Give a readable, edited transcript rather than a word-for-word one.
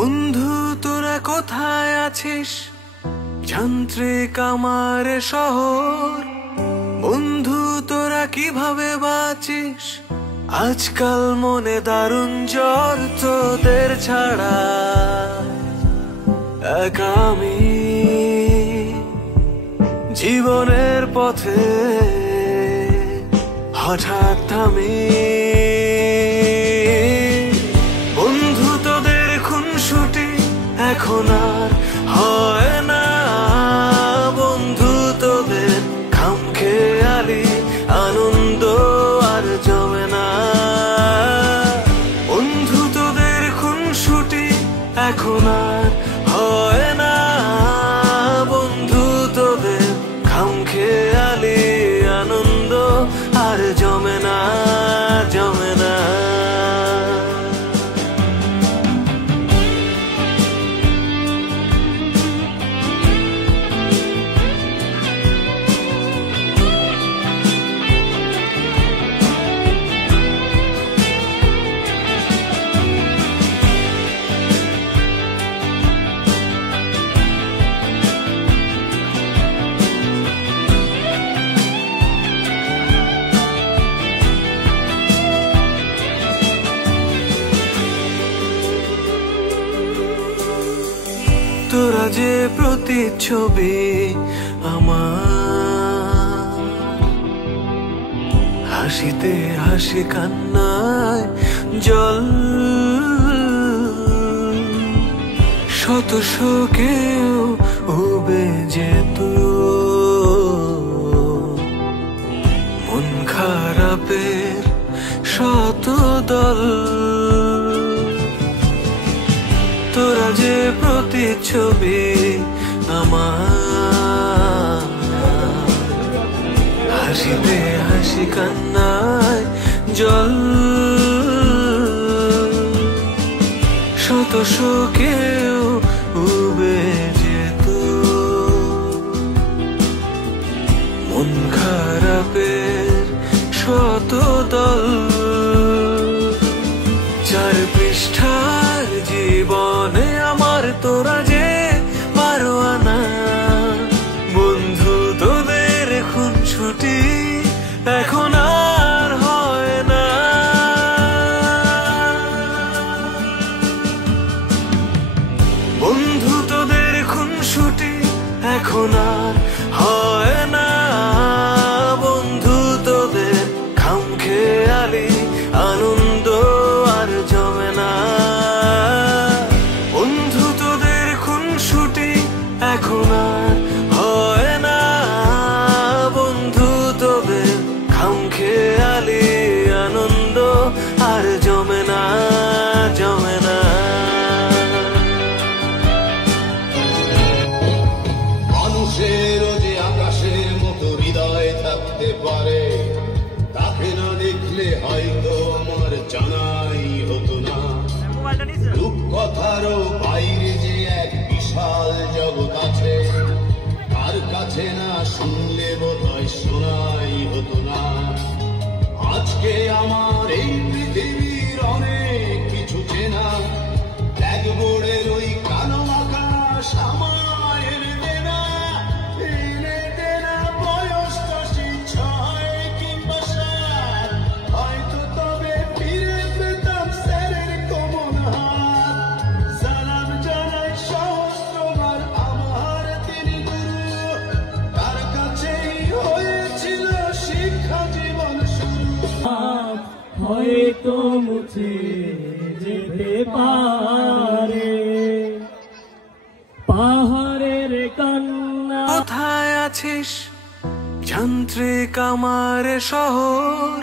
বন্ধু তোরা কোথায় আছিস, যান্ত্রিক আমার শহর। বন্ধু তোরা কিভাবে বাঁচিস, আজকাল মনে দারুণ জ্বর। তোদের ছাড়া একা আমি জীবনের পথে হঠাৎ আমি। বন্ধু তোদের খুনসুটি এখন আর হয় না, বন্ধু তোদের খামখেয়ালি আনন্দ আর জমে না। বন্ধু তোদের খুনসুটি এখন আর হয় না, বন্ধু তোদের খামখেয়ালি আনন্দ আর জমে না, জমে না। তোরা যে প্রতিচ্ছবি আমার, হাসিতে হাসি কান্নায় জল। শত শোকেও উবে যেত মন খারাপের শত দল। তোরা যে প্রতিচ্ছবি আমার, হাসিতে হাসি কান্নায় জল। শত শোকেও উবে যেত মন খারাপের শত দল। চার পৃষ্ঠার জীবনে আমার তোরা যে পারোয়ানা। বন্ধু তোদের খুনসুটি এখন আর হয় না। বন্ধু তোদের খুনসুটি এখন আর হয় না, বন্ধু তোদের খামখেয়ালি আনন্দ আর জমে না। বন্ধু তোদের খুনসুটি এখন আর হয় না, বন্ধু তোদের খামখেয়ালি আনন্দ আর জমে না, জমে না। মানুষের যে আকাশের মতো হৃদয় থাকতে পারে, তাকে না দেখলে হয়তো আমার জানাই হতো না। রূপকথারও বাইরে যে এক বিশাল জগৎ আছে, তার কাছে না শুনলে বোধহয় শোনাই হতো না। আজকে আমার এই পৃথিবীর অনেক কিছু চেনা, ব্ল্যাকবোর্ডের ওই কালো আকাশ আমার এনে দেনা, এনে দেনা বয়সটা সেই 6 কিংবা 7, হয়তো তবে ফিরে পেতাম স্যারের কোমল হাত। সালাম জানাই সহস্রবার আমার তিনি গুরু, তার কাছেই হয়েছিল শিক্ষা জীবন শুরু। হয়তো মুছে যেতে পারে পাহাড়ের কান্না। কোথায় আছিস, যান্ত্রিক আমার শহর।